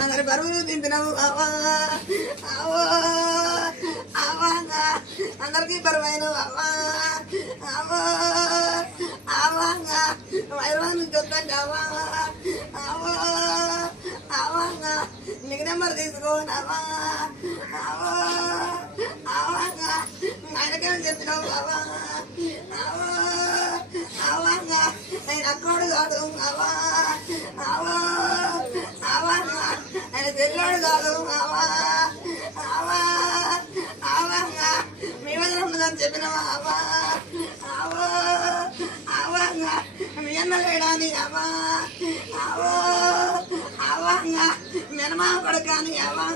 అందరి బరువులు దింపినావు అవా అవో అవాగా అందరికీ బరువైన అవా అవో అవాగా వైరవా నుంచి వద్దండి అవా అవో అవాగా నీకు నెంబర్ తీసుకోనవా అవో అవాగా ఆయనకేమని చెప్పినావు అవా అవో అవాగా ఆయన అక్కడు కాదు అవా అవో అవాగా ఆయన తెల్లాడు కాదు అవా అవా అవాగా మీ వదిన ఉండదని చెప్పినవా అవా అవో అవాగా మీ అన్న లేడాని అవా అవో అవాగా మెనమా కొడుకాని అవా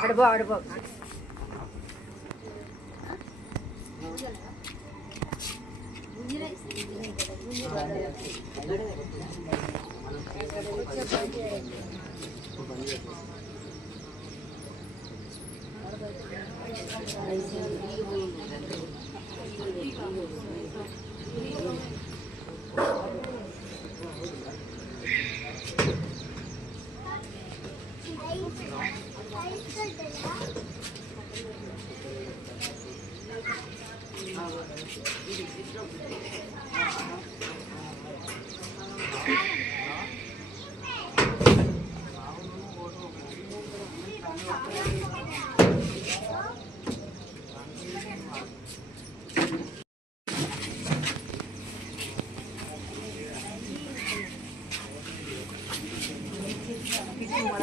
అడుబో అడుబో ఎక్కడ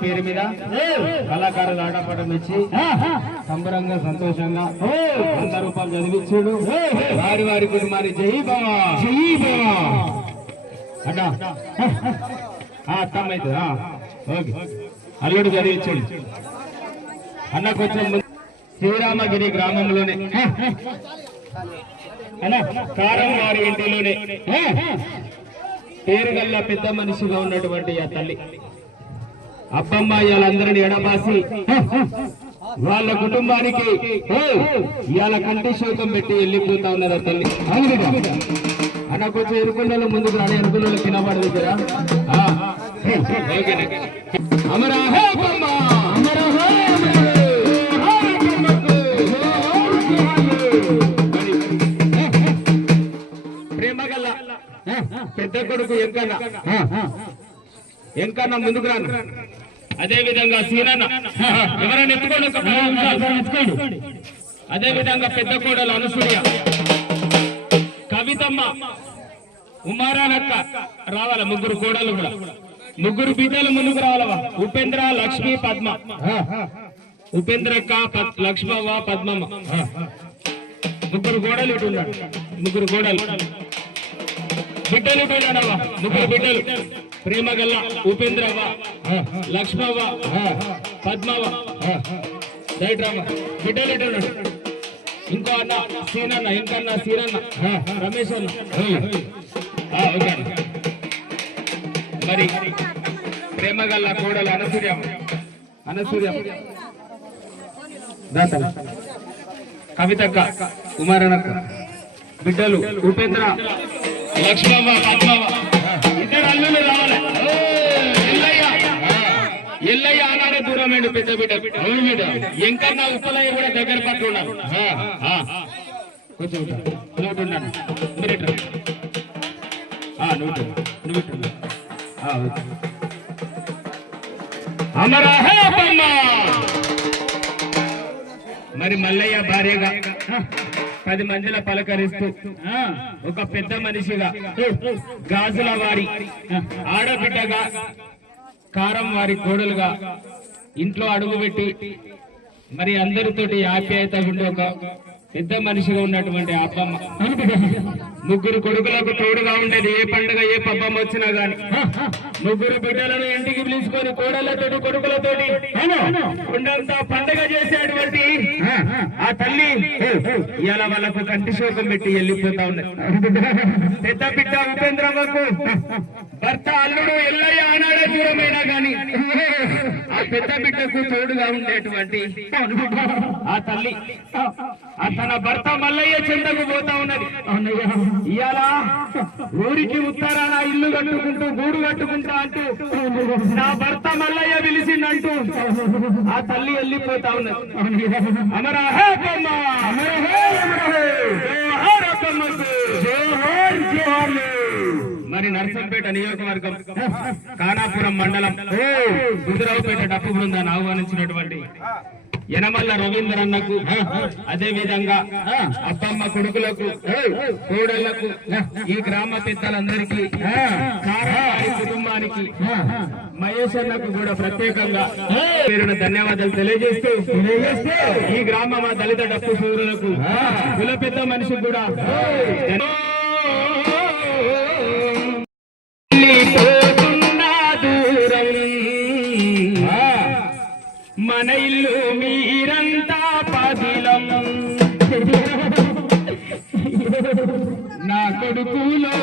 పేరు మీద కళాకారులు ఆటపాటం ఇచ్చి సంబరంగా సంతోషంగా 100 రూపాయలు చదివించాడు. వారి వారి కుటుంబాన్ని జై బావా జై బావా అన్నా అర్థమైతే ఓకే. అల్లుడు చదివించాడు అన్న. కొంచెం శ్రీరామగిరి గ్రామంలోనే కారం వారి ఇంటిలోనే పేరుగల్లా పెద్ద మనిషిగా ఉన్నటువంటి ఆ తల్లి అబ్బమ్మ ఇవాళందరినీ ఎడబాసి వాళ్ళ కుటుంబానికి ఇవాళ కంటి శోకం పెట్టి వెళ్ళిపోతా ఉన్నారు ఆ తల్లి. అన్న కొంచెం ఎరుకుండలో ముందుకు రాని ఎరుకుండలో తినబడి దగ్గర అమరాహే అబ్బమ్మ అమరాహే ప్రేమగల్ల పెద్ద కొడుకు ఎంకన్న ముందుకు రాను. అదే విధంగా సీనన్న ఎవరైనా ఎత్తుకోండి. అదే విధంగా పెద్ద కోడలు అనసూయ, కవితమ్మ, ఉమారానక్క రావాల. ముగ్గురు కోడలు కూడా, ముగ్గురు బిడ్డలు ముందుకు రావాలవా. ఉపేంద్ర, లక్ష్మి, పద్మ. ఉపేంద్రక్క, లక్ష్మవ్వ, పద్మమ్మ. ముగ్గురు కోడలు ఇటు ఉన్నాడు. ముగ్గురు కోడలు బిడ్డలు పోయినాడవ్వ. ముగ్గురు బిడ్డలు ప్రేమగల్ల ఉపేంద్రవ్వ, లక్ష్మవ్వ, పద్మవ్వ, దైట్రమ్మ. బిడ్డలు ఇటు ఉన్నాడు. ఇంకో అన్న సీనన్న, ఇంకన్నా సీనన్న, రమేష్ అన్న. మరి ప్రేమగల్ల కోడలు అనసూయ కవితక్క, కుమారనక్క. బిడ్డలు ఉపేంద్ర, లక్ష్మవ్వ, పద్మవ్వ. ఇద్దరు అల్లులు రావాలి. ఎల్లయ్య ఆనాడే దూరమేండు పెద్ద బిడ్డ. ఎంకన్నా ఉప్పలయ్య కూడా దగ్గర పట్టుకున్నారు. కొంచెం ఉన్నాను అమరాహే అబ్బమ్మ. మరి మల్లయ్య భార్యగా 10 మందిల పలకరిస్తూ ఒక పెద్ద మనిషిగా, గాజుల వారి ఆడబిడ్డగా, కారం వారి కోడలుగా ఇంట్లో అడుగుపెట్టి మరి అందరితోటి ఆప్యాయత ఉండి ఒక పెద్ద మనిషిగా ఉన్నటువంటి అబ్బమ్మ ముగ్గురు కొడుకులకు తోడుగా ఉండేది. ఏ పండుగ ఏ పబ్బం వచ్చినా గాని ముగ్గురు బిడ్డలను ఇంటికి పిలుచుకొని కోడళ్లతోటి కొడుకులతోటి ఉండంత పండుగ చేసేటువంటి ఆ తల్లి ఇలా వాళ్ళకు కంటి శోకం పెట్టి వెళ్ళిపోతా ఉన్నది. పెద్ద బిడ్డ ఉపేంద్రవ్వకు భర్త అల్లుడు ఎల్లయ్య ఆనాడే దూరమైనా గాని ఆ పెద్ద బిడ్డకు తోడుగా ఉండేటువంటి ఆ తల్లి తన భర్త మల్లయ్య చెందకు పోతా ఉన్నది. ఇవాళ ఊరికి ఉత్తరాన ఇల్లు కట్టుకుంటూ గూడు కట్టుకుంటా అంటూ నా భర్త మల్లయ్య పిలిచిందంటూ ఆ తల్లి వెళ్ళిపోతా ఉన్నది. అమరాహే అబ్బమ్మ, అమరాహే అమరాహే, జోహార్ అబ్బమ్మకు, జోహార్ జోహార్లు. మరి నర్సంపేట నియోజకవర్గం కానాపురం మండలం గుజరావుపేట డప్పు బృందాన్ని ఆహ్వానించినటువంటి యనమల్ల రవీంద్ర అన్నకు, అదే విధంగా అబ్బమ్మ కొడుకులకు, కోడళ్లకు, ఈ గ్రామ పెద్దలందరికీ, కుటుంబానికి, మహేష్ అన్నకు కూడా ప్రత్యేకంగా పేరున ధన్యవాదాలు తెలియజేస్తూ ఈ గ్రామ మా దళిత డప్పు సోదరులకు, కుల పెద్ద మనిషికి కూడా మన ఇల్లు మీరంతా పదిలం, నా కొడుకులో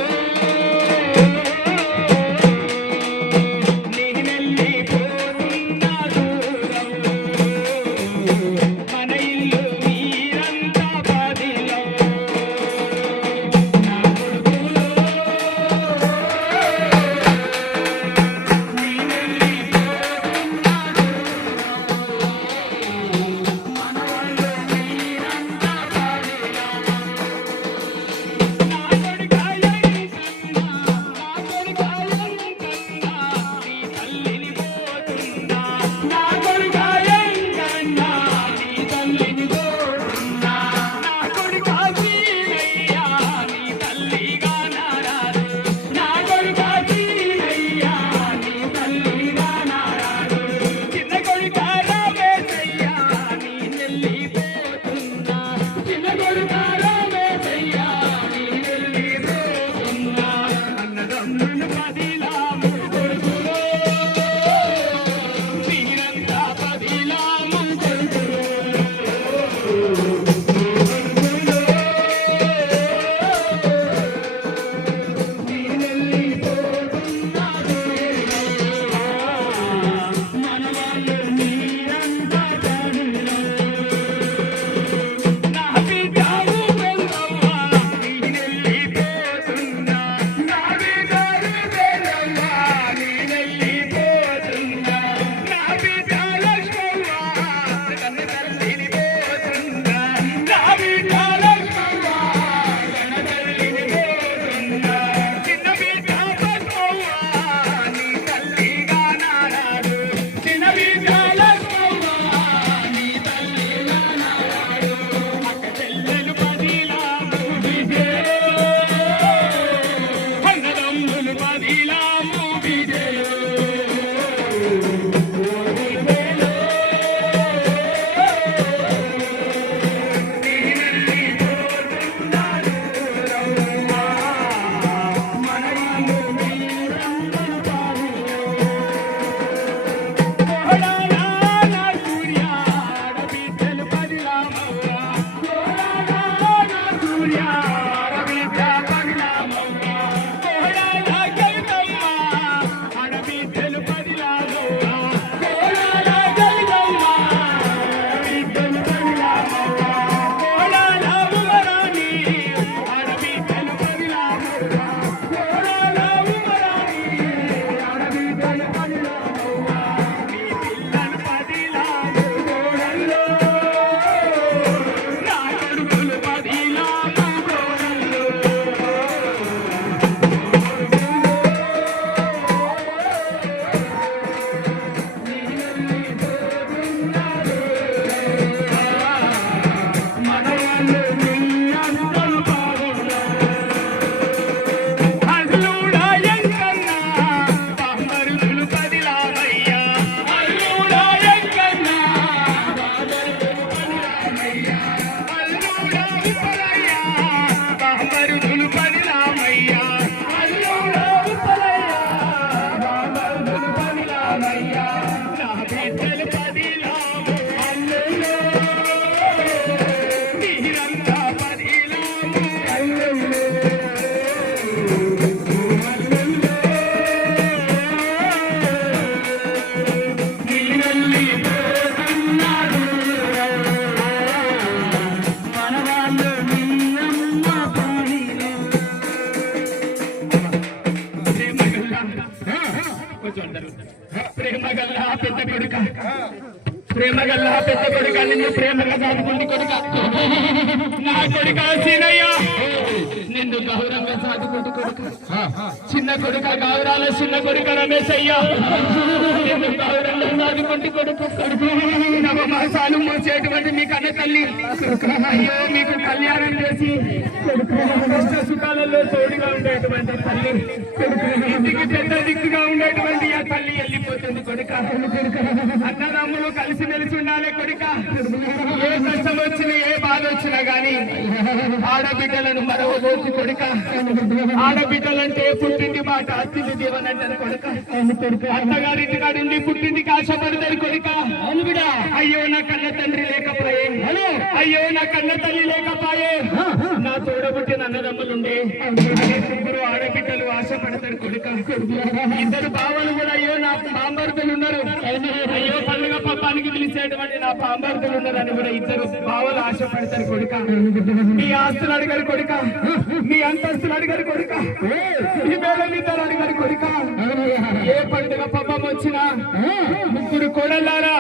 ప్రేమగల్లా పెద్ద కొడుక ప్రేమగల్లా పెద్ద కొడుక నిన్ను ప్రేమగా సాదుకుంది కొడుక నా కొడుక సీనయ్య నిన్ను గౌరవంగా సాదుకుంది కొడుక చిన్న కొడుక గౌరాల చిన్న కొడుక రమేష్ అయ్యా నిన్ను గౌరవంగా సాదుకుంది కొడుకు నవమాసాలు మోసేటువంటి మీ కన్న తల్లి అయ్యో మీకు కళ్యాణం చేసి కష్ట సుఖాలలో తోడుగా ఉండేటువంటి తల్లి ఇంటికి పెద్ద దిక్కుగా ఉండేటువంటి ఆ తల్లి వెళ్ళిపోతుంది కొడుక అన్నదమ్ములు కలిసి మెలిసి ఉండాలి కొడుక ఏ కష్టం వచ్చినా ఏ బాధ వచ్చినా గాని ఆడబిడ్డలను మరవబోతు కొడుక ఆడబిడ్డలంటే పుట్టింటి మాట అతిథి దేవనంటారు కొడుక అత్తగారింటి కాడుండి పుట్టింటికి ఆశపడతారు కొడుక అయ్యో నా కన్న తండ్రి లేకపోయే అయ్యో నా కన్న తల్లి లేకపోయే నా తోడబుట్టిన అన్నదమ్ములుండే ముగ్గురు ఆడబిడ్డలు ఆశపడతారు కొడుక ఇద్దరు బావలు కూడా అయ్యో నా పాంబర్తులు ఉన్నారు అయ్యో పండుగ పబ్బానికి పిలిచేటువంటి నా పాంబర్తులు ఉన్నారని కూడా ఇద్దరు బావలు ఆశపడతారు కొడుక మీ ఆస్తులు అడిగారు కొడుక మీ అంతస్తులు అడిగారు కొడుక మీ మేళనిద్దరు అడిగారు కొడుక ఏ పండుగ పబ్బం వచ్చినా ముగ్గురు కోడల్లారా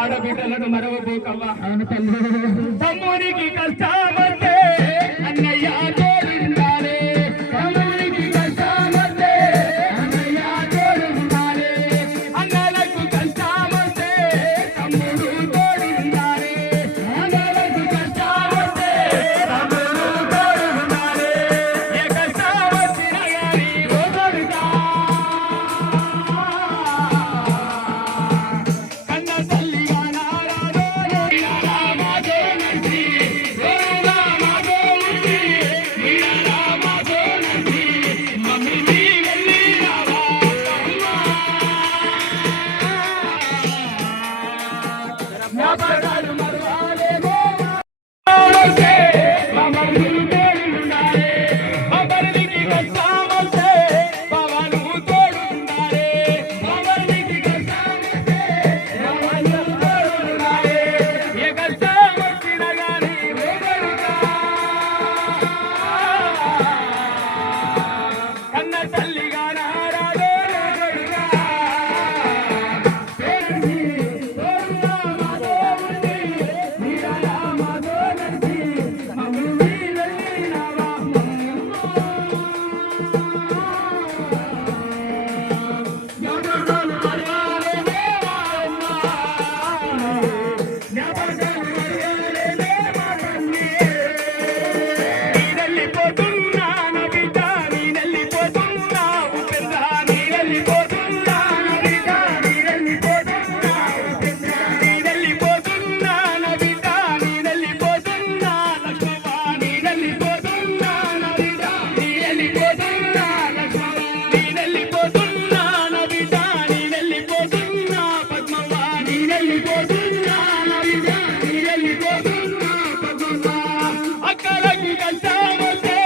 ఆడబిడ్డలను మరవబోకవ్వా తమ్మునికి కష్టమంటే అన్నయ్య తోడుండాలి తమ్మునికి కష్టమంటే అన్నయ్య తోడుండాలి అన్నలకు కష్టమంటే తమ్ముడు తోడుండాలి అన్నలకు కష్టమంటే తమ్ముడు తోడుండాలి ఏ కష్టం వచ్చినా గాని ఓదరుగా కన్న తల్లిగా నారాడో రామాదో నచ్చి రామాదో నచ్చి రామాదో నచ్చి మమ్మీ నీ వెళ్ళి రావా నా పడాలు మరవాలేమో వస్తే మమ్మల్ని తోడుండాలి మమ్మల్నికి కష్టమొస్తే బావలు తోడుండాలి మమ్మల్నికి కష్టమొస్తే బావలు తోడుండాలి ఏ కష్టం వచ్చినా గాని ఓదరుగా కన్న తల్లిగా నారాడో కొడుగా తోడుగా మాతో ఉండి నీడలా మాతో నడిచి మమ్మల్ని వెళ్ళినావా జ్ఞాపకాలు మరవాలేమే మా అమ్మ జ్ఞాపకాలు మరవాలేమే మా తల్లి నీరెళ్ళిపోతున్నా నా బిడ్డ నీరెళ్ళిపోతున్నా ఉపేంద్ర నీరెళ్ళిపోతున్నా నా బిడ్డ నీరెళ్ళిపోతున్నా ఉపేంద్ర నీరెళ్ళిపోతున్నా నా బిడ్డ నీరెళ్ళిపోతున్నా లక్ష్మవ్వ నీరెళ్ళిపోతున్నా నా బిడ్డ నీరెళ్ళిపోతున్నా లక్ష్మవ్వ నీరెళ్ళిపోతున్నా నా బిడ్డ నీరెళ్ళిపోతున్నా పద్మవ్వ నీరెళ్ళిపోతున్నా నా బిడ్డ నీరెళ్ళిపోతున్నా పద్మవ్వ అక్కలకు కష్టమొస్తే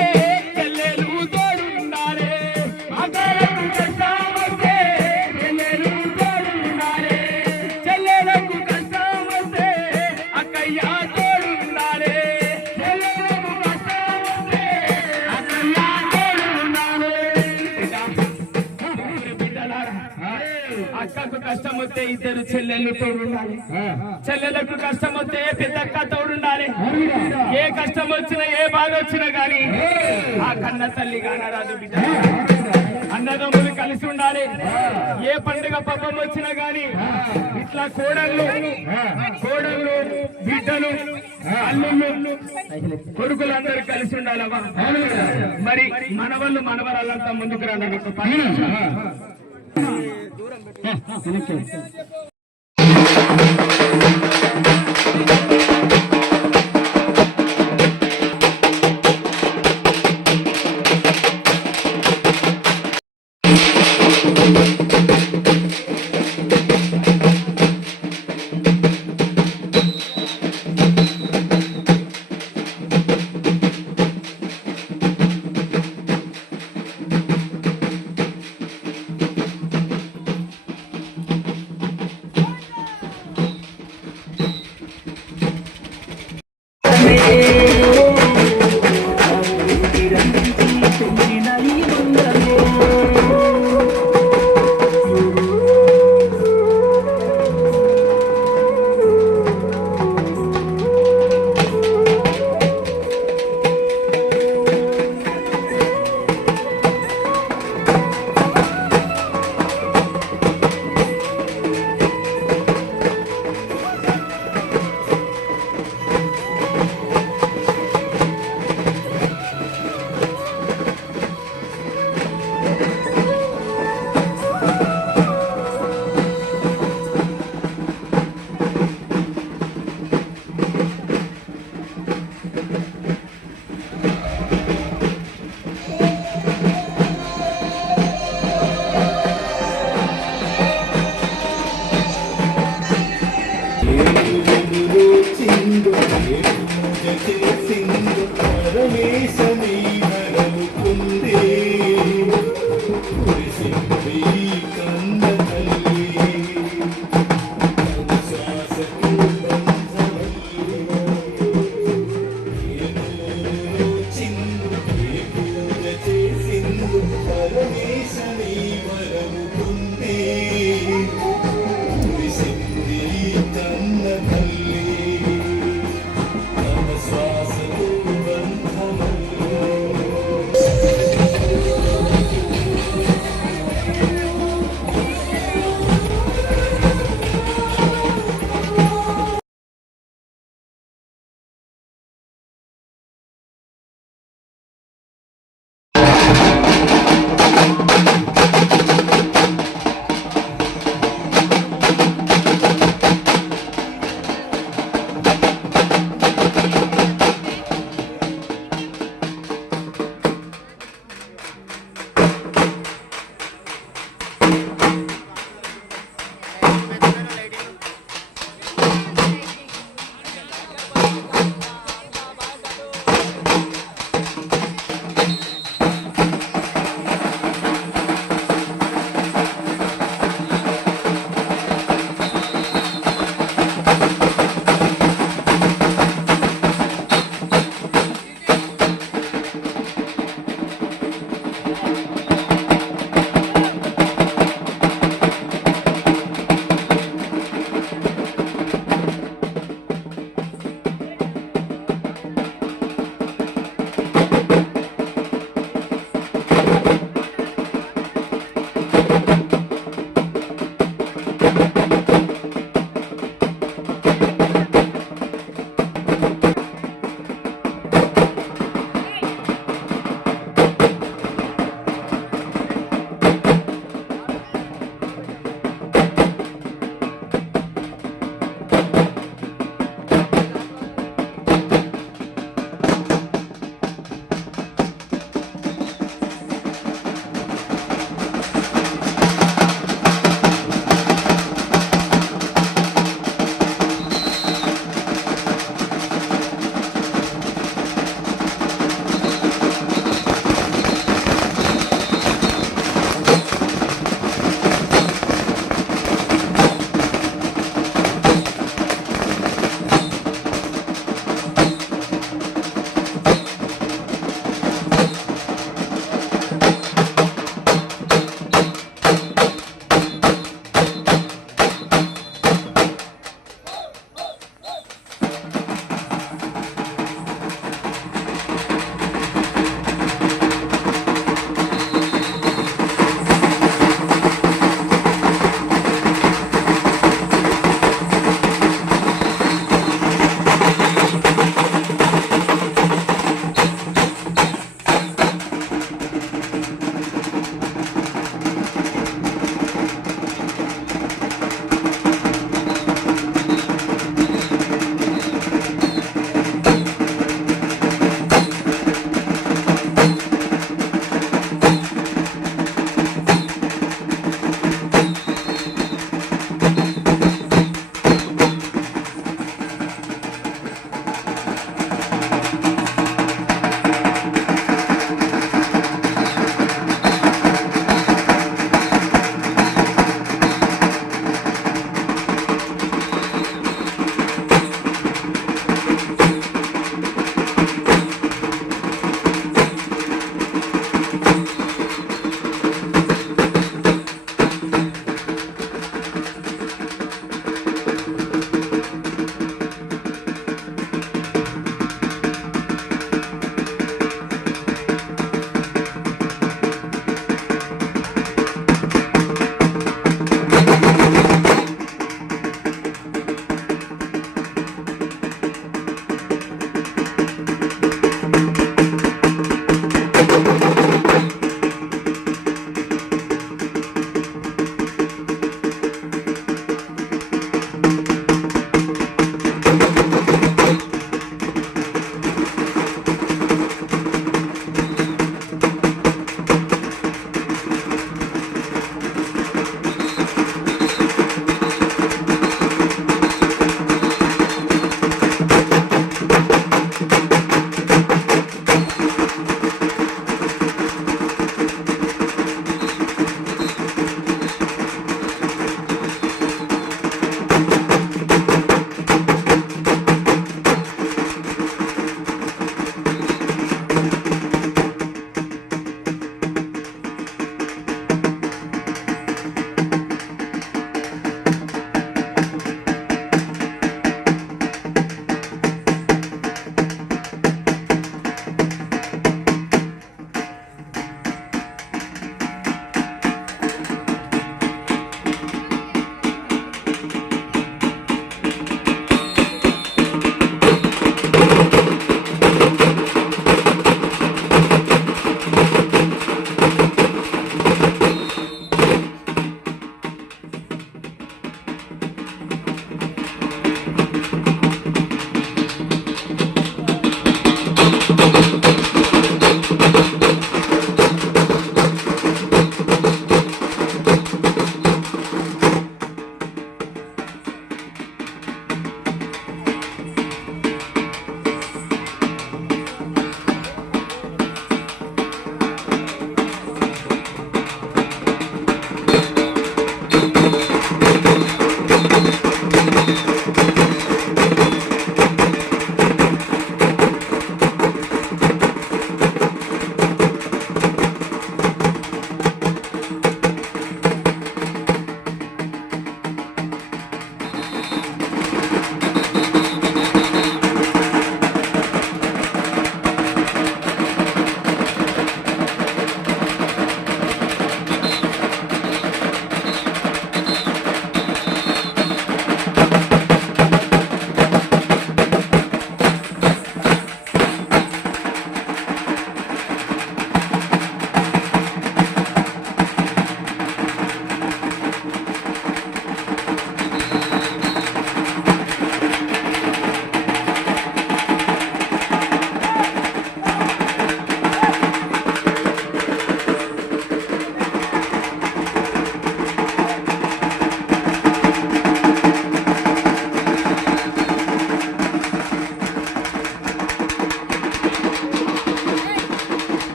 చెల్లెలు తోడుండాలి అక్కలకు కష్టమొస్తే చెల్లెలు తోడుండాలి చెల్లెలకు కష్టమొస్తే అక్కయ్య తోడుండాలి చెల్లెలకు కష్టమొస్తే అక్కయ్య తోడుండాలి బిడ్డలారా అక్కకు కష్టం వస్తే ఇద్దరు చెల్లెళ్ళు తోడుండాలి చెల్లెలకు కష్టం వస్తే పెద్దక్క తోడుండాలి ఏ కష్టం వచ్చినా ఏ బాధ వచ్చినా గాని ఆ కన్న తల్లి కానరాదు బిడ్డ అన్నదమ్ములు కలిసి ఉండాలి ఏ పండుగ పబ్బం వచ్చినా గాని ఇట్లా కోడళ్ళు బిడ్డలు అల్లుళ్ళు కొడుకులందరూ కలిసి ఉండాలవ్వా మరి మనవళ్ళు మనవరాలంతా ముందుకు రండి ఒక పని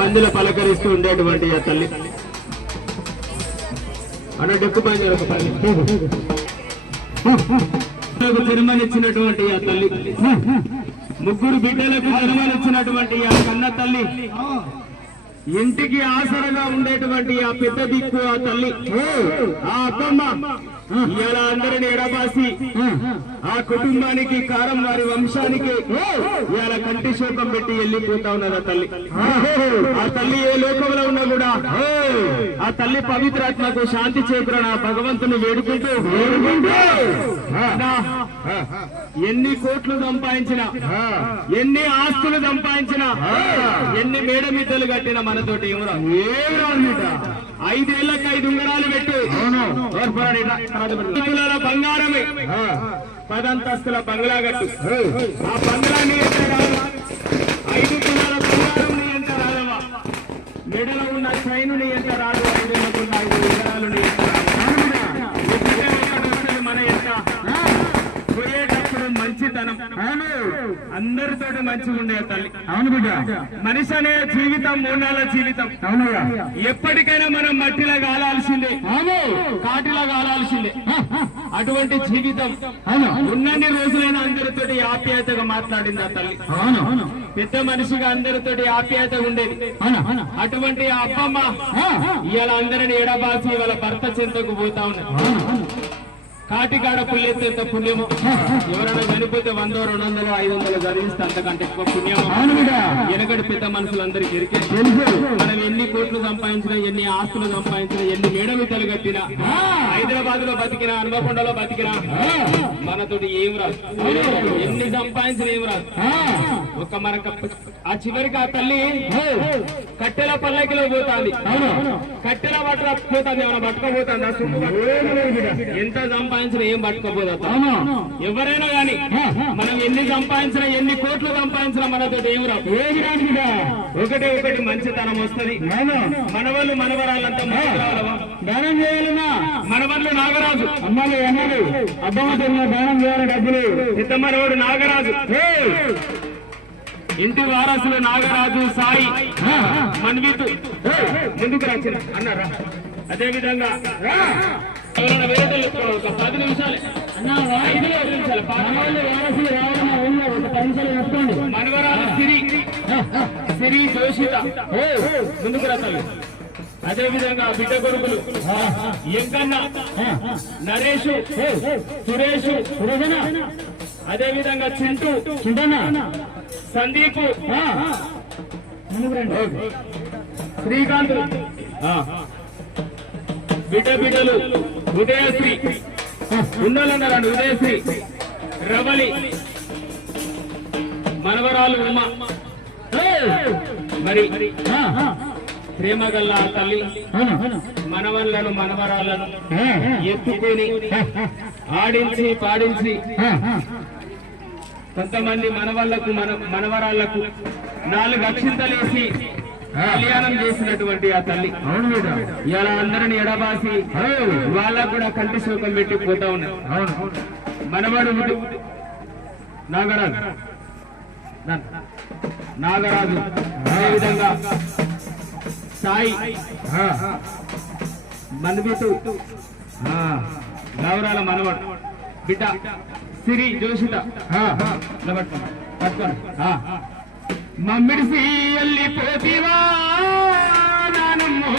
మందిలో పలకరిస్తూ ఉండేటువంటి ఆ తల్లి అన్న డొక్కుపోయింది ఒక పని జన్మనిచ్చినటువంటి ఆ తల్లి, ముగ్గురు బిడ్డలకు జన్మనిచ్చినటువంటి ఆ కన్న తల్లి, ఇంటికి ఆసరగా ఉండేటువంటి ఆ పెద్ద దిక్కు ఆ తల్లి, ఆ అబ్బమ్మ ఇలా అందరిని ఎడబాసి ఆ కుటుంబానికి కారం వారి వంశానికి ఇలా కంటి శోకం పెట్టి వెళ్ళిపోతా ఉన్నది ఆ తల్లి. ఆ తల్లి ఏ లోకంలో ఉన్నా కూడా ఆ తల్లి పవిత్రాత్మకు శాంతి చేకూరని ఆ భగవంతుని వేడుకుంటూ ఎన్ని కోట్లు సంపాదించినా, ఎన్ని ఆస్తులు సంపాదించినా, ఎన్ని మేడమిద్దలు కట్టినా మనతోటి ఏమరా 5 ఏళ్లకు 5 ఉంగరాలు పెట్టి తులాల బంగారమే 10 అంతస్తుల బంగ్లా కట్టు, ఆ బంగ్లాని ఎంత రాదు, 5 తులాల బంగారం నీ ఎంత రాదవా, మెడలో ఉన్న చైనుని ఎంత రాదు, 5 ఏళ్లకు 5 ఉంగరాలు నీ ఎంత రాదు. మన ఎంత పోయేటప్పుడు మంచితనం, అందరితో మంచిగా ఉండే తల్లి. అవును బిడ్డ, మనిషి అనే జీవితం 3 నెలల జీవితం. అవునయ్యా, ఎప్పటికైనా మనం మట్టిలో కాలాల్సిందే, కాటిలో కాలాల్సిందే. అటువంటి జీవితం ఉన్నన్ని రోజులైనా అందరితో ఆప్యాయతగా మాట్లాడింది ఆ తల్లి. పెద్ద మనిషిగా అందరితో ఆప్యాయతగా ఉండేది. అటువంటి ఆ అబ్బమ్మ ఇవాళ అందరిని ఎడబాసి వాళ్ళ భర్త చెంతకు పోతా ఉన్నారు. కాటికాడ పుల్లెత్తే పుణ్యము, ఎవరైనా చనిపోతే 100, 200, 500 గదిస్తే అంతకంటే ఎక్కువ పుణ్యము. వెనకటి పెద్ద మనుషులందరికీ ఎరికే. మనం ఎన్ని కోట్లు సంపాదించినా, ఎన్ని ఆస్తులు సంపాదించినా, ఎన్ని మేడమితలు కట్టినా, హైదరాబాద్ లో బతికినా, హనుమకొండలో బతికినా మనతోటి ఏం రాదు. ఎన్ని సంపాదించినా ఏం రాదు. ఒక మనకు ఆ చివరికి ఆ తల్లి కట్టెల పల్లకిలో పోతాంది, కట్టెల పట్టకపోతాంది, ఏమైనా పట్టుకోపోతాంది, ఎంత సంపాదించిన ఏం పట్టుకోపోతా. ఎవరైనా గాని మనం ఎన్ని సంపాదించినా, ఎన్ని కోట్లు సంపాదించినా మనతో ఏం రాదు. ఒకటి మంచితనం వస్తుంది. మనవాళ్ళు మనవరాళ్ళంతా దానం చేయాలన్నా, మనవాళ్ళు నాగరాజు, అమ్మాయి అన్నాడు అబ్బమ్మతో దానం చేయాలి డబ్బులు. ఇంత మనవాడు నాగరాజు, ఇంటి వారసులు నాగరాజు, సాయి, మన్వితు ముందుకు రాచిన అన్నారా. అదే విధంగా ఒక 10 నిమిషాలే, 5 నిమిషాలు మనవరాలు సిరి జోషిత ముందుకు రాతారు. అదే విధంగా బిడ్డ కొడుకులు ఎంకన్న, నరేషు, సురేషు, అదే విధంగా చింటూ, సందీపు, శ్రీకాంత్, బిడ్డలు ఉదయశ్రీ, ఉన్నోళ్ళన్నారండి ఉదయశ్రీ, రవలి, మనవరాలు ఉమ. మరి ప్రేమ గల్ల తల్లి మనవళ్ళను మనవరాలను ఎత్తుకొని ఆడించి పాడించి కొంతమంది మనవాళ్లకు మనవరాళ్లకు 4 అక్షింతలేసి కళ్యాణం చేసినటువంటి ఆ తల్లి ఇలా అందరిని ఎడబాసి వాళ్ళకు కూడా కంటి శోకం పెట్టి పోతా ఉన్నారు. మనవాడు నాగరాజు, అదేవిధంగా సాయి, మన్వితు, గౌరాల మనవడు బిడ్డ సిరి జోషిత పట్టుకోండి. మమ్మిడిసి వెళ్ళిపోతివా నానమ్మో,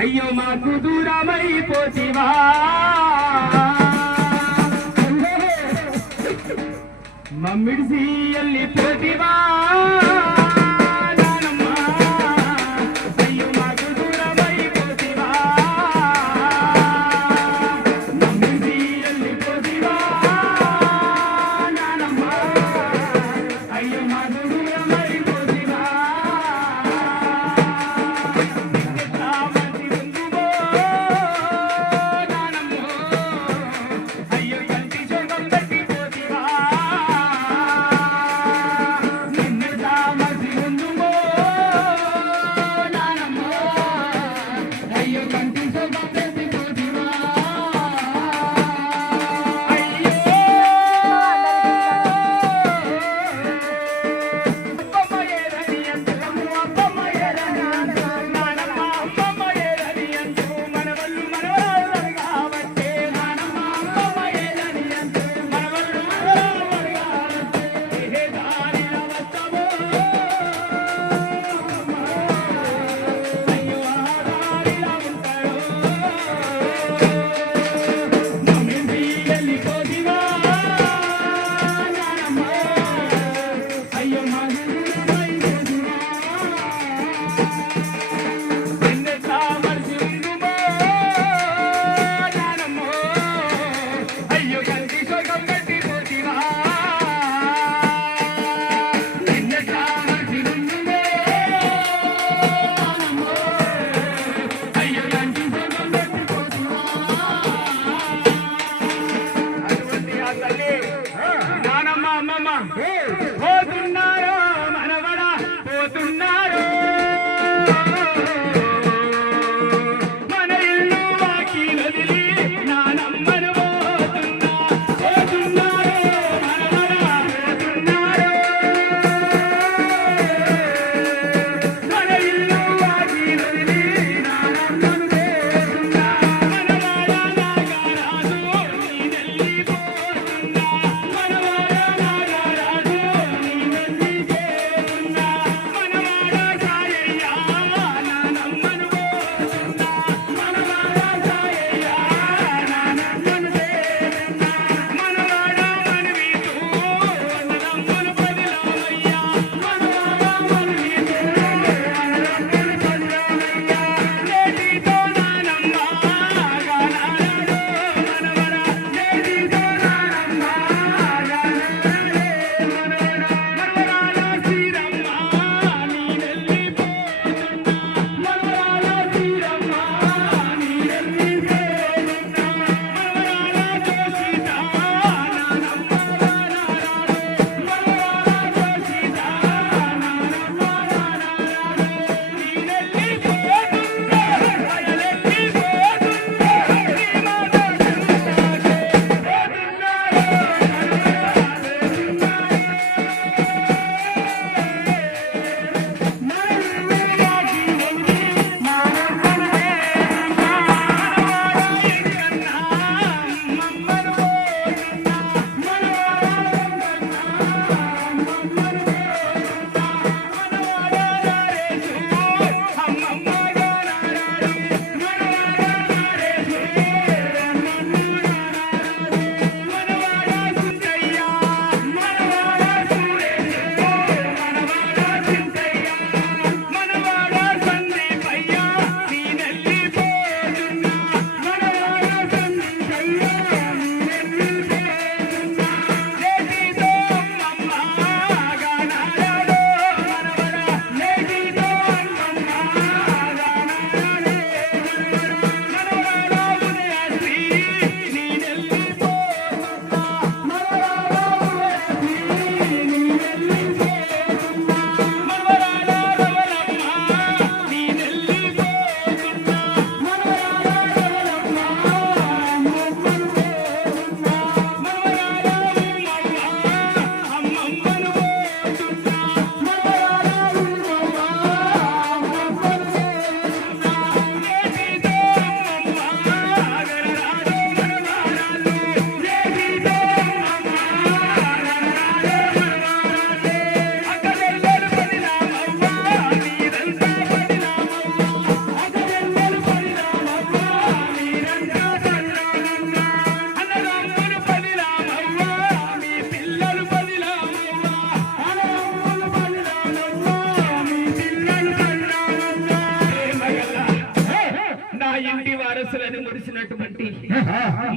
అయ్యో మాకు దూరమైపోతివా, మమ్మిడిసి వెళ్ళిపోతివా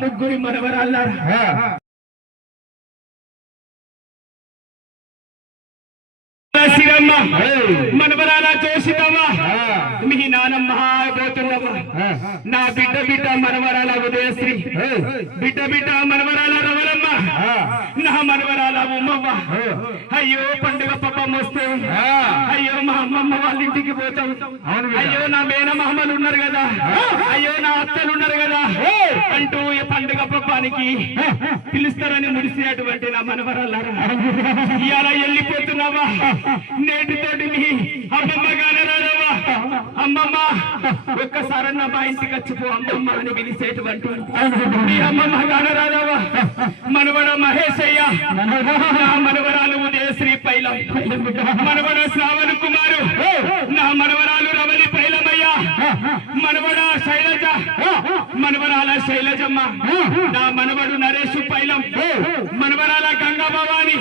ముగ్గురి మనవరాళ్ళారా శివమ్మ మనవరాల చూసినమ్మా మీ నానమ్మ పోతున్నమ్మా నా బిడ్డ మనవరాల ఉదయశ్రీ బిడ్డ మనవరాల రవలమ్మ నా మనవరాల ఉమ్మవ్వ అయ్యో పండుగ పబ్బం వస్తే అయ్యో మా అమ్మమ్మ వాళ్ళ ఇంటికి పోతాం అయ్యో నా మేనమామలు ఉన్నారు కదా అయ్యో నా అత్తలు ఉన్నారు కదా అంటూ ఈ పండుగ పబ్బానికి పిలుస్తారని ముడిసినటువంటి నా మనవరాలారా ఇవాళ వెళ్ళిపోతున్నావా నేటితోటి మీ అమ్మమ్మ గానరావా అమ్మమ్మ ఒక్కసారన్న మా ఇంటికి వచ్చిపో అమ్మమ్మ అని పిలిచేటువంటి మీ అమ్మమ్మ గానరావా మనవడ మహేశయ్య నా మనవరాలు ఉదయశ్రీ పైలం మనవడ శ్రావణ కుమారు నా మనవరాలు రవలి పైలమయ్య మనవడ శైలజ మనవరాల శైలజమ్మ నా మనవడు నరేష్ పైలం మనవరాల గంగా భవాని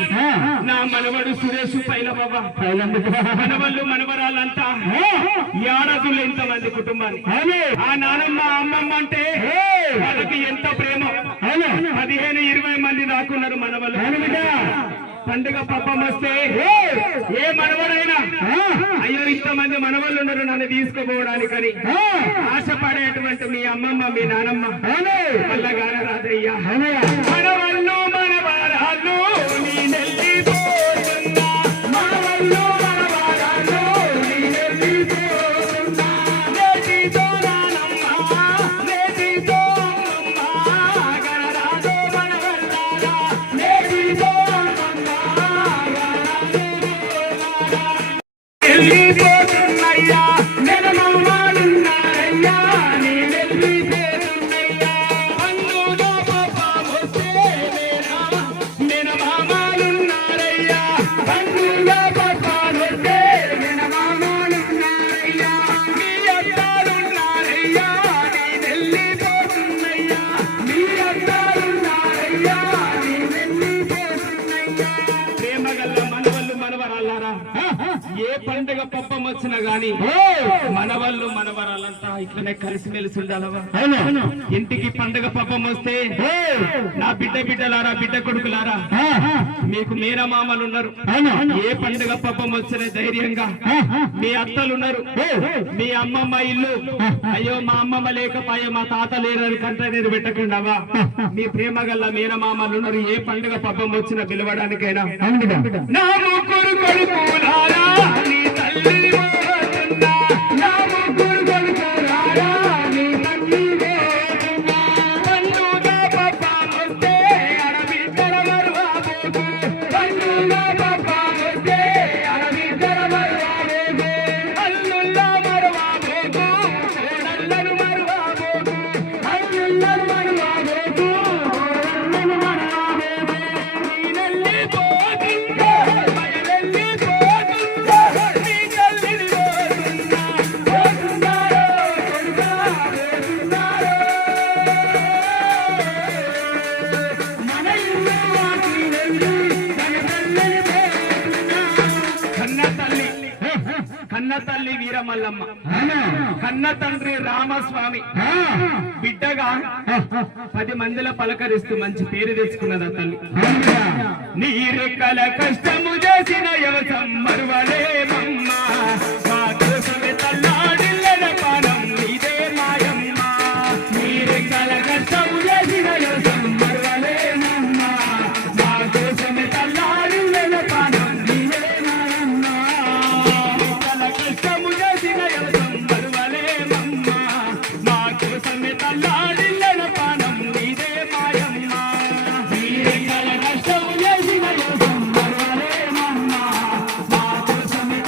నా మనవడు సురేష్ పైలబాబా మనవళ్ళు మనవరాలంతా ఏడాదులు ఎంతమంది కుటుంబాన్ని ఆ నానమ్మ అమ్మమ్మ అంటే వాళ్ళకి ఎంత ప్రేమ 15-20 మంది దాకున్నారు మనవళ్ళు పండుగ పబ్బం వస్తే ఏ మనవడైనా అయ్యో ఇంతమంది మనవళ్ళు ఉన్నారు నన్ను తీసుకుపోవడానికని ఆశపడేటువంటి మీ అమ్మమ్మ మీ నానమ్మ వల్ల గాన రాదయ్యా మనవళ్ళు మనవరాళ్ళు నీ నెల్లిపోతున్నా మనవళ్ళు మనవరాళ్ళు నీ నెల్లిపోతున్నా నేటితో నానమ్మ నేటితో అమ్మమ్మ గనరాదో మనవల్లారా నేటితో వెళ్ళిపోతున్నయ్యా నెలమాలున్నారయ్యా నీ వెళ్ళిపోతున్నయ్యా పండుగ పబ్బం వస్తే నెలమాలున్నారయ్యా పండుగ పబ్బం వస్తే నెలమాలున్నారయ్యా మీ అత్తాలున్నారయ్యా నీ వెళ్ళిపోతున్నయ్యా మీ అత్తాలున్నారయ్యా నీ వెళ్ళిపోతున్నయ్యా ప్రేమగల్ల మనవళ్ళు మనవరాళ్ళారా ఏ పండుగ పబ్బం వచ్చినా గాని మనవళ్ళు మనవరాలంతా ఇట్లనే కలిసిమెలిసి ఉండాలవా ఇంటికి పండుగ పబ్బం వస్తే నా బిడ్డలారా బిడ్డ కొడుకులారా మీకు మేనమామలు ఉన్నారు ఏ పండుగ పబ్బం వచ్చినా ధైర్యంగా మీ అత్తలున్నారు మీ అమ్మమ్మ ఇల్లు అయ్యో మా అమ్మమ్మ లేకపోయే మా తాత లేరని కంటనేరు పెట్టకుండావా మీ ప్రేమ గల్ల మేనమామలు ఉన్నారు ఏ పండుగ పబ్బం వచ్చినా పిలవడానికైనా నా ముగ్గురు కొడుకులారా నీ తల్లి పోతున్నా నా ముగ్గురు కొడుకులారా నీ తల్లి పోతున్నా పండుగ పబ్బం వస్తే అడవిద్దర మరువాబోదు పండుగ పబ్బం వస్తే అడవిద్దర మరువాబోదు అల్లుల్ల మరువాబోదు కోడళ్ళను మరువాబోదు అల్లుళ్ళను మరువాబోదు కోడళ్ళను మరువాబోదు నీ నెల్లి పోతుంటే బయలెల్లి పోతుంటే నీ తల్లిని పోతున్నా పోతున్నారో కొడుకా పోతున్నారో మన ఇల్లు వాకి వెళ్ళి తన తల్లిని పోతున్నా కన్న తల్లి వీరమల్లమ్మ కన్న తండ్రి రామస్వామి బిడ్డగా 10 మందిలో పలకరిస్తూ మంచి పేరు తెచ్చుకున్నది ఆ తల్లి నీ రెక్కల కష్టము చేసిన యవసం మరువలేమమ్మ మా కోసమే తల్లాడిల్లెన పానం నీదే మాయమ్మ నీ రెక్కల కష్టము చేసిన యవసం మరువలేమమ్మ మా కోసమే తల్లాడిల్లెన పానం నీదే మాయమ్మ రెక్కల కష్టము చేసిన యవసం మరువలేమమ్మ మా కోసమే తల్లాడిల్లెన పానం నీదే మాయమ్మ నీ రెక్కల కష్టము చేసిన యవసం మరువలేమమ్మ మా కోసమే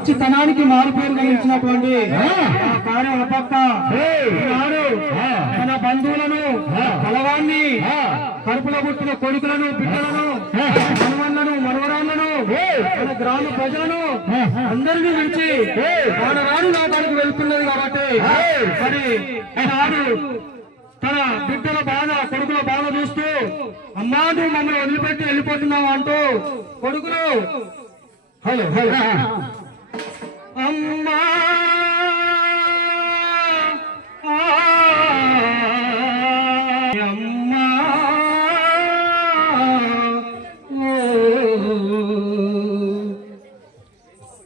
మంచితనానికి మారుపేరుగా ఇచ్చినటువంటి కార్యం ఒక పక్క ఈనాడు తన బంధువులను కలవాన్ని కడుపులో పుట్టిన కొడుకులను బిడ్డలను మనవళ్లను మనవరాళ్లను మన గ్రామ ప్రజలను అందరినీ విడిచి వాడరాడు లోకానికి వెళ్తున్నది కాబట్టి మరి ఈనాడు తన బిడ్డల బాధ కొడుకుల బాధ చూస్తూ అమ్మా నువ్వు మమ్మల్ని వదిలిపెట్టి వెళ్ళిపోతున్నావు అంటూ కొడుకులు హలో హలో అమ్మా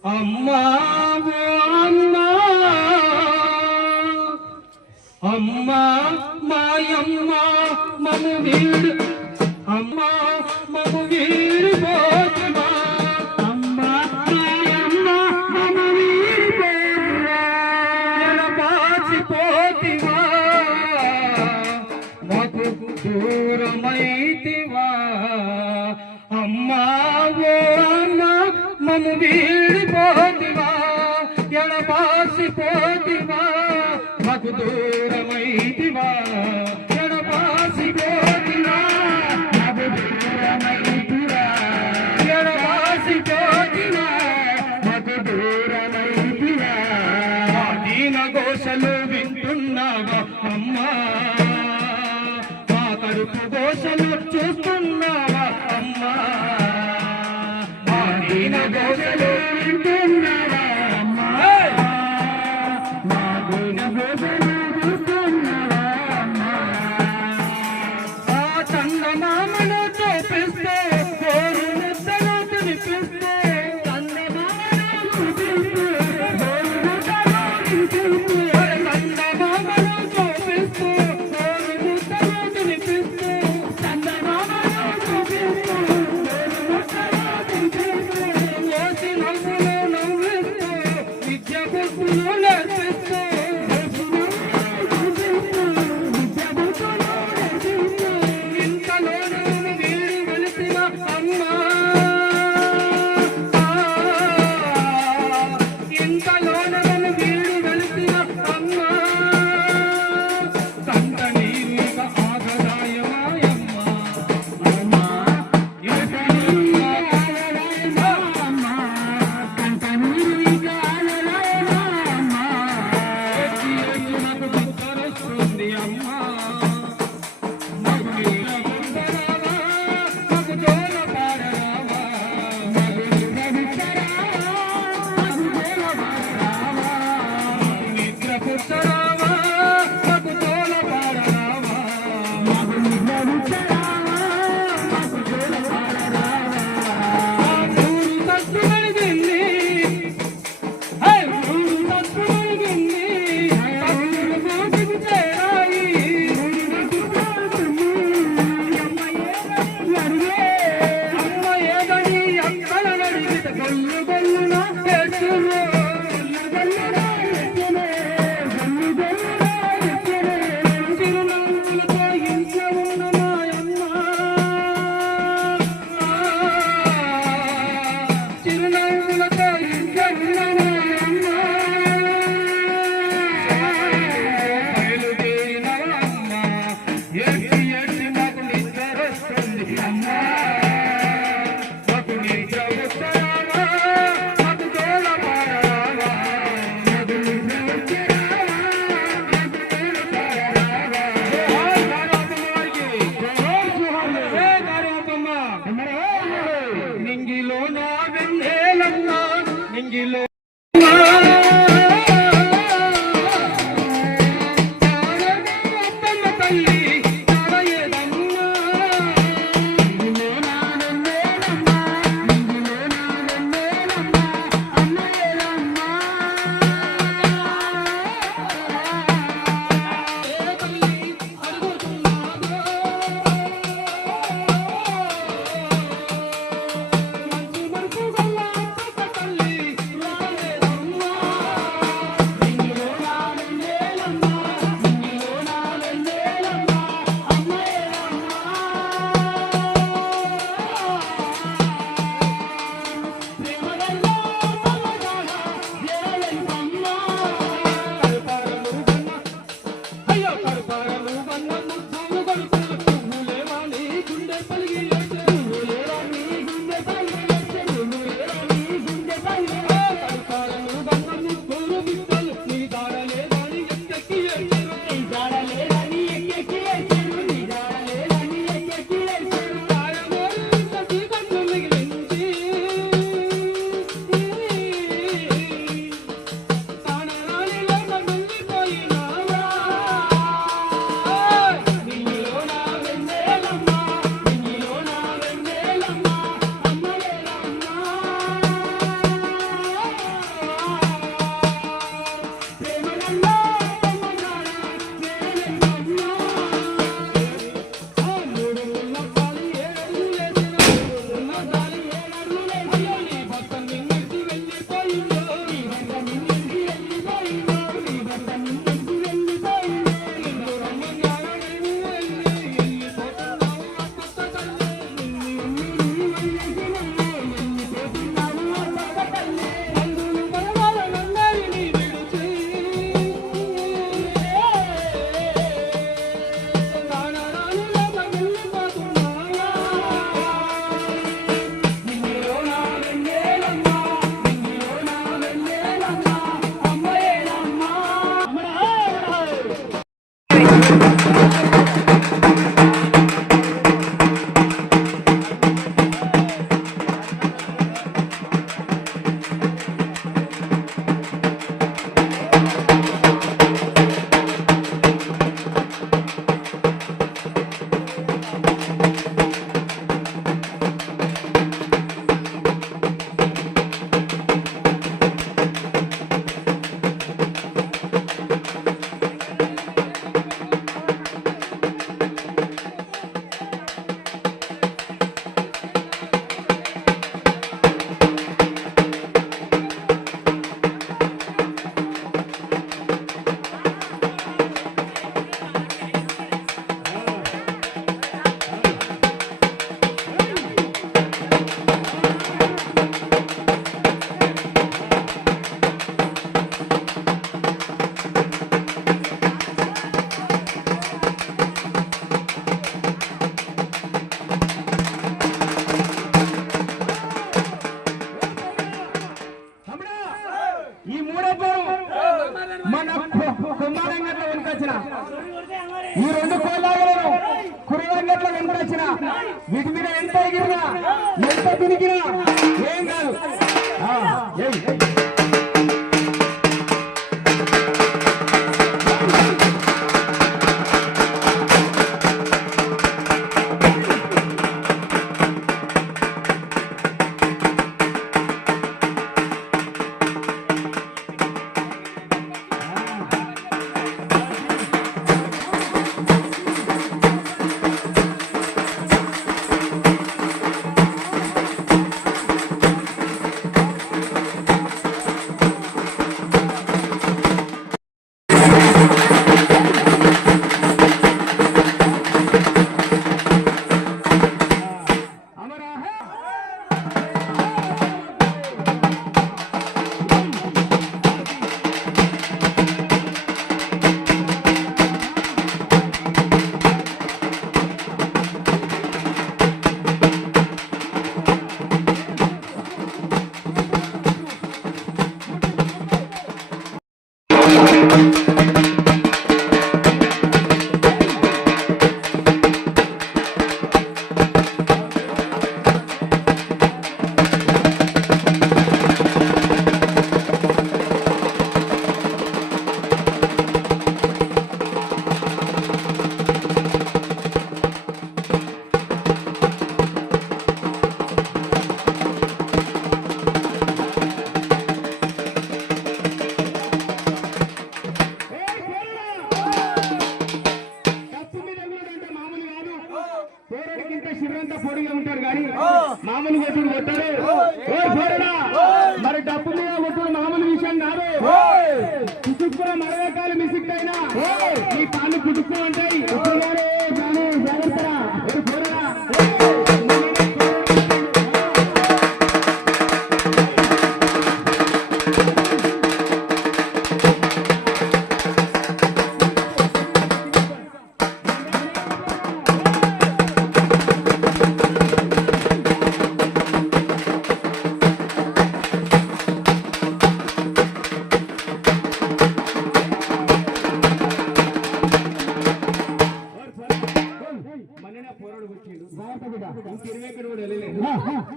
అమ్మా అమ్మా అమ్మా మాయమ్మ మము వీడు అమ్మా మము వీడు పోతుమా అమ్మా మాయమ్మ మము వీడు పోతుమా పాచిపోతివా మాకు దూరమైతివా అమ్మా ఓ అమ్మ మము వీడిపోతివా ఎడపాసిపోతివా మాకు దూరమైతివా ఎడపాసిపోతివా మాకు దూరమైతివా ఎడపాసిపోతివా మాకు దూరమైతివా దీన ఘోషలు వింటున్నావా అమ్మా మా కడుపు ఘోషలు చూస్తున్నావా అమ్మా మా దీన ఘోషలు వింటున్నావా అమ్మా మా దీన ఘోషలు చూస్తున్నావా అమ్మా ఆ చందమామను చూపిస్తే కోరు ముద్దలు తినిపిస్తే చందమామను చూపిస్తే కోరు ముద్దలు తినిపిస్తే చందమామను చూపిస్తే కోరు ముద్దలు తినిపిస్తే చందమామను చూపిస్తే కోరు ముద్దలు తినిపిస్తే ఓసి నవ్వులు నవ్విస్తే విద్య బుద్ధులు నేర్పిస్తే ఇంతలోనూ వీడి వెలిసిన అమ్మా ఇంతలోనూ వీడి వెలిసిన అమ్మా కంట నీరుక ఆగదాయమాయమ్మా అమ్మా ఇంత నీరుక ఆగదాయమా అమ్మా కంట నీరుక ఆగదాయమా అమ్మా మూడెత్తారు మన కుమ్మారంగట్లో వెనుకొచ్చిన ఈ రెండు కోళ్ళాగలను కురివంగట్లో వెనుకొచ్చిన వీటి మీద ఎంత ఎగిరినా ఎంత తిరిగినా ఏం కాదు. శివరంతా పొడిగా ఉంటారు కానీ మామూలు కొట్టుడు కొట్టారు. మరి డబ్బు మీద కొట్టుడు మామూలు విషయం కాదు. కుటుక్కున మరొకలు మిసిక్ అయినా ఈ కాళ్ళు కుటుక్కు ఉంటాయి.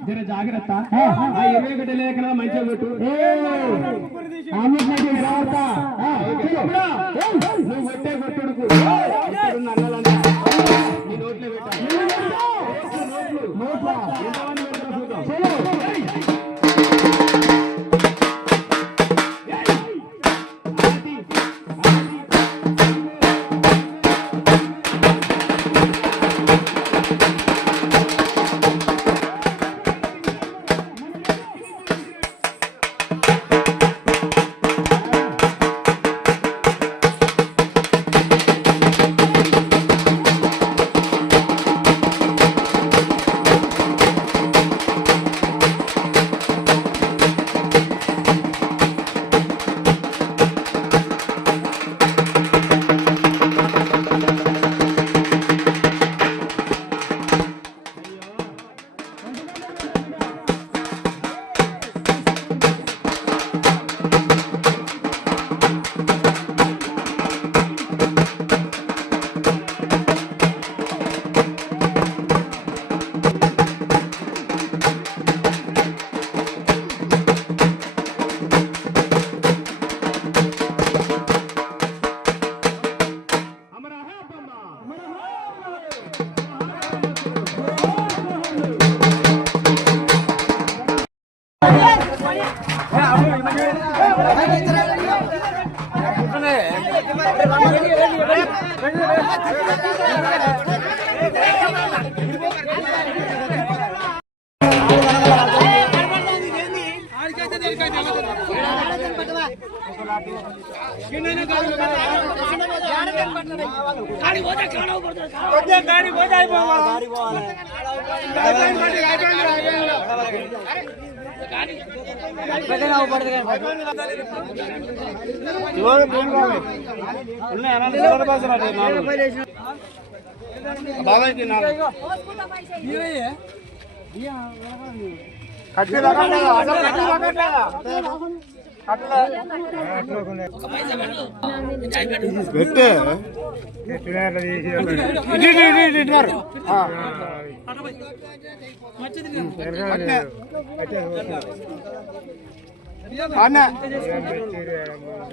జర జాగ్రత్త. 20 గంటల లేక మంచిగా పెట్టు. నువ్వు కొట్టే కొట్టుడుకు అన్నలంతా నీ నోట్లో పెట్టాలి.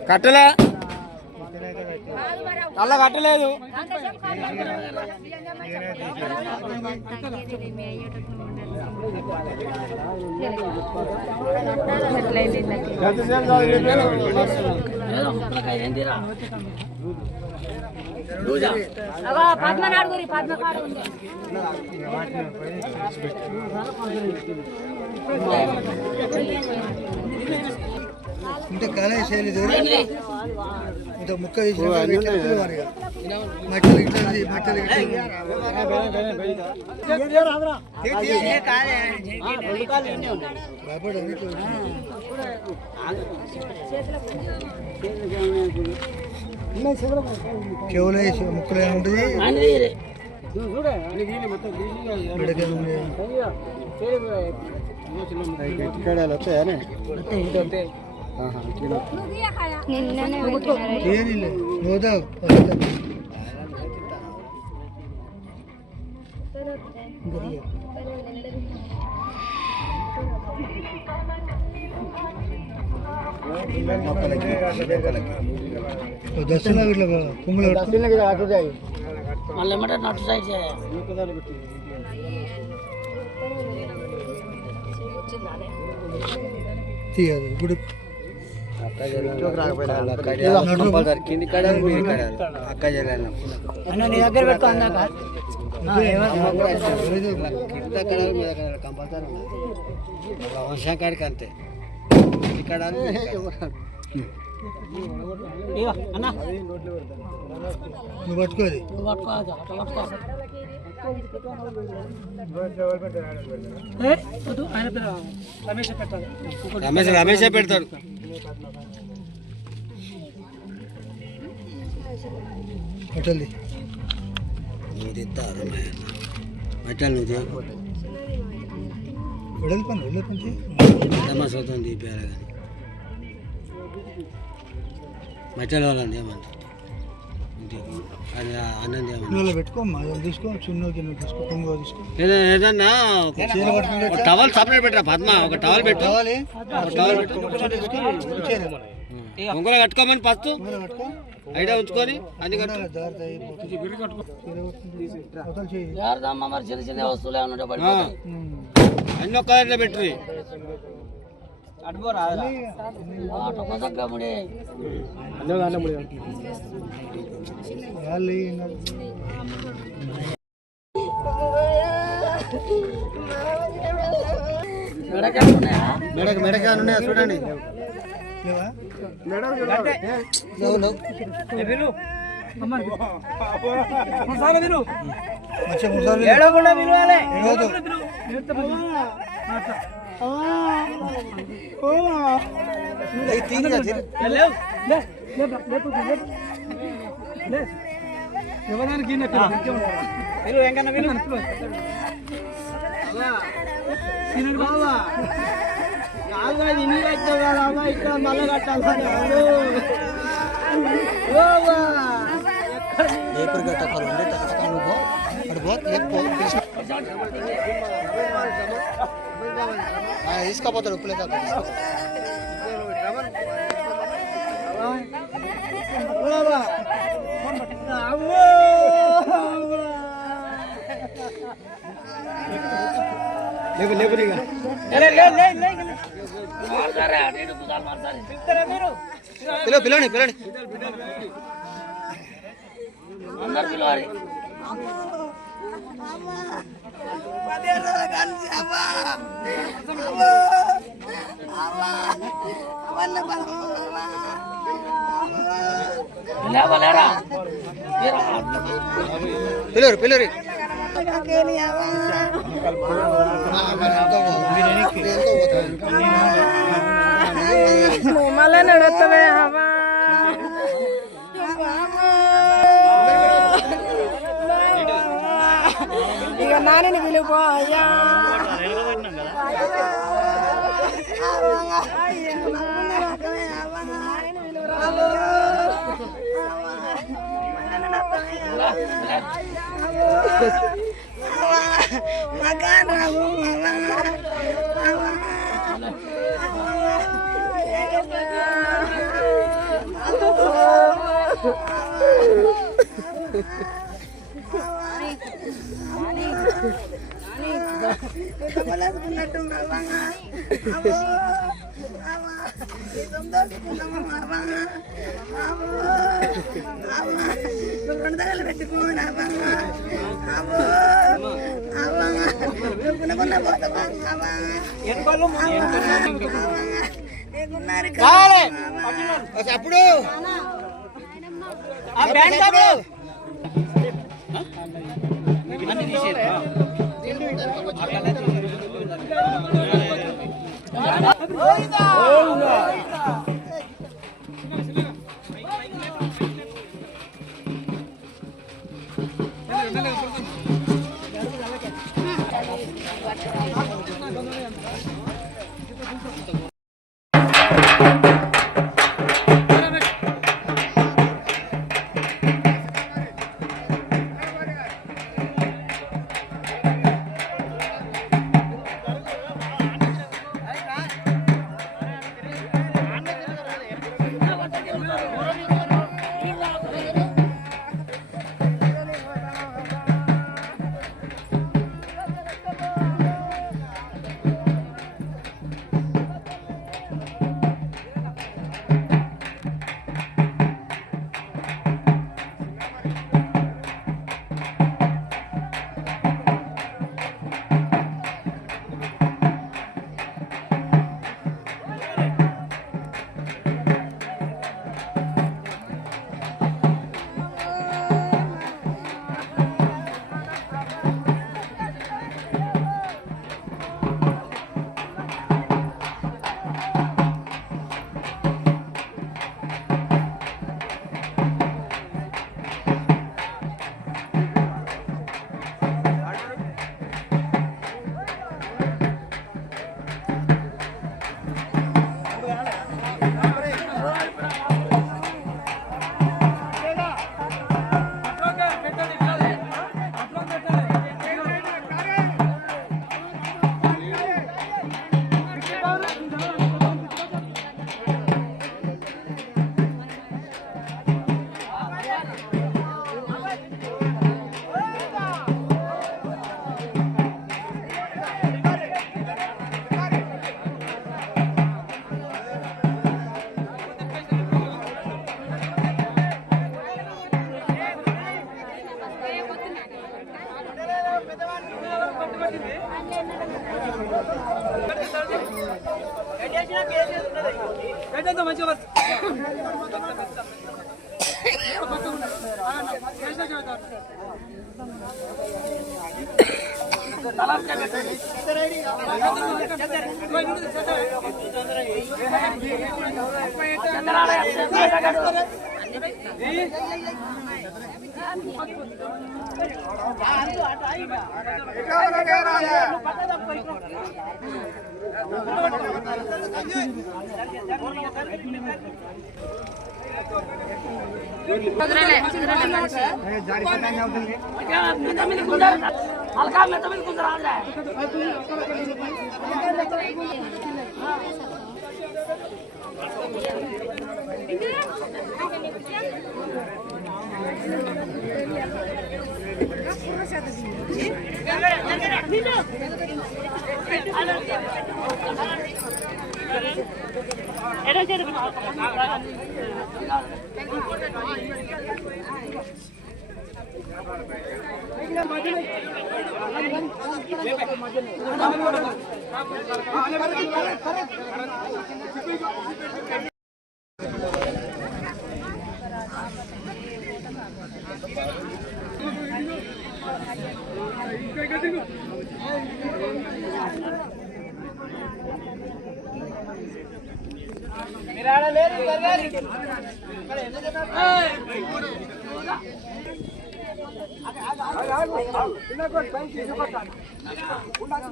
కట్టలే అలా కట్టలేదు ఇంత కాలే చేయలేదు ఇంత ముక్క మట్టలు కేవలం ముక్కలు ఏముంటుంది ಏನಿಲ್ಲ ಹೋದ దర్శన ఇట్లా కుంగులు మళ్ళీ ఏమంటారు నట్టు సైడ్ తీయాలి ఇప్పుడు కింది కడ అక్క చేయాలి దగ్గర పెట్టుకో అందాక కింద కడ మీద కంపల్సరీ వంశం కాడికి అంతే ఇక్కడ అన్నా నువ్వు పట్టుకోది రమేషే పెడతాడు పట్టండి నువ్వు తిత్తారు మట్టలు నువ్వు వెడల్పండి నమాజ్ అవుతుంది తీపియాలి కానీ మట్టలు వాళ్ళండి ఏమంటారు అన్నం నువ్వు పెట్టుకోమ్మా తీసుకో చిన్న గిన్నె తీసుకో పొంగు తీసుకో ఏదన్నా టవల్ సపరేట్ పెట్టరా పద్మ ఒక టవల్ పెట్టు పొంగులో కట్టుకోమని ఫస్ట్ ఐడియా ఉంచుకొని అన్ని కట్టు మరి చిన్న చిన్న వస్తువులు ఏమన్నా అన్ని ఒక్క దాంట్లో పెట్టు మెడక ఉన్నాయా చూడండి మళ్ళీ కట్టాలి తీసుకపోతాడు ఉప్పులే పిలవండి పిలవండి అందరు పిలవాలి పిల్లరు పిల్లరు మళ్ళీ నడుస్తావే అమ్మా ఇక నాని పిలుపో అయ్యా makan rabu అప్పుడు ఆ బ్యాండ్ అప్పుడు అన్ని తీసేది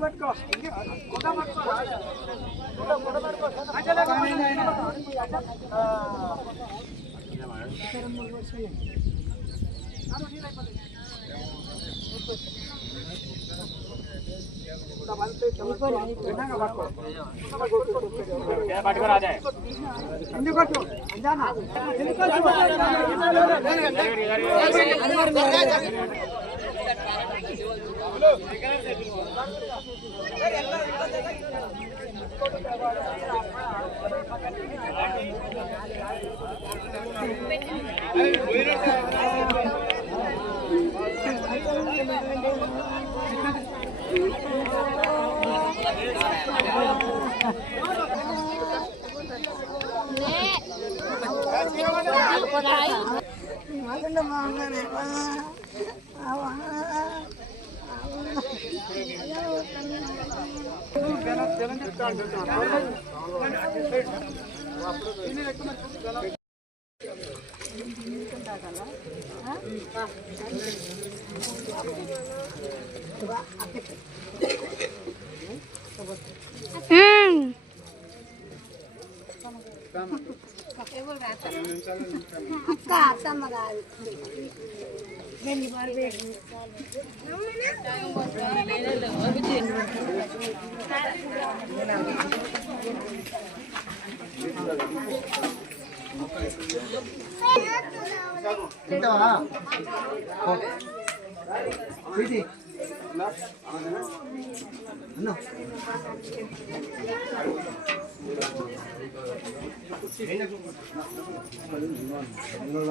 పట్టుకో అక్క అత్తమ్మ కాదు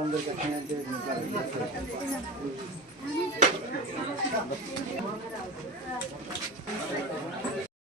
అందరికి